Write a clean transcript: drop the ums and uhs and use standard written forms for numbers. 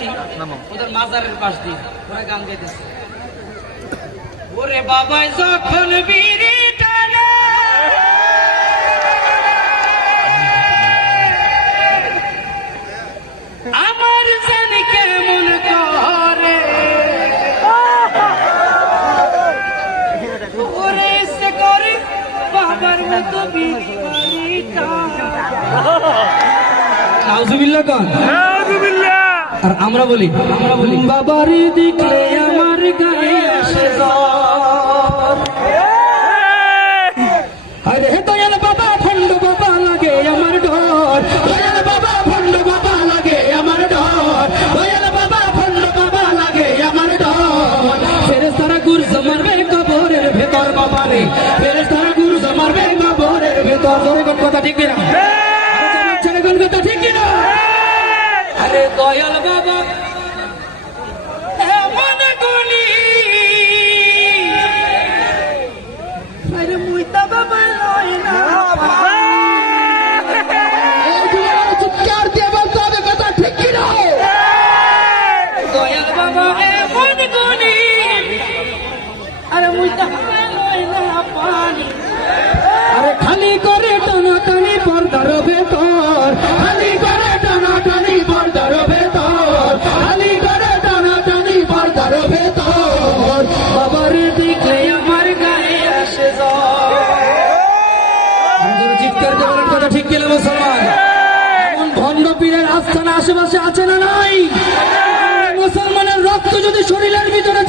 যাচ্ছি ওদের মাজারের পাশ দিয়ে, ওরা গান গাইতেছে, ওরে বাবাই যখন বিড়ি টানে আমার জানি কেমন করে, ওরে সে করে বাবার মতো বিড়ি নাউজুবিল্লাহ কন, আর আমরা বলি বাবারি দেখলে আমার গায়ে আসে জ্বর, আরে দয়াল বাবা ভণ্ড বাবা লাগে আমার ডর, দয়াল বাবা ভণ্ড বাবা লাগে আমার ডর, দয়াল বাবা ভণ্ড বাবা লাগে আমার ডর, ফেরেশতারা গুরজ মারবে কবরের ভেতর বাবারে, ফেরেশতারা গুরজ মারবে কবরের ভেতর, জোরে কোন কথা ঠিক কিনা, ছেলে কোন কথা ঠিক কিনা, আরে দয়াল বাবা এমন গুলি, আরে মুইতা বাবা লয় না, চিৎকার দিয়ে বলতে হবে কথা ঠিক কিনা, দয়াল বাবা এমন গুলি, আরে মুইতা বাবা লয় না পানি, আরে খালি করে টানাটানি পর্দার ভেতর, খালি করে টানাটানি পর্দার ভেতর, খালি করে টানাটানি পর্দার ভেতর, বাবার দিকে আমার গায়ে আসে জ্বর, চিৎকার দিয়ে বলেন কথা ঠিক গেলে মুসলমান, এমন ভণ্ড পীরের আস্থানা আশেপাশে আছে না নাই, মুসলমানের রক্ত যদি শরীরের ভিতরে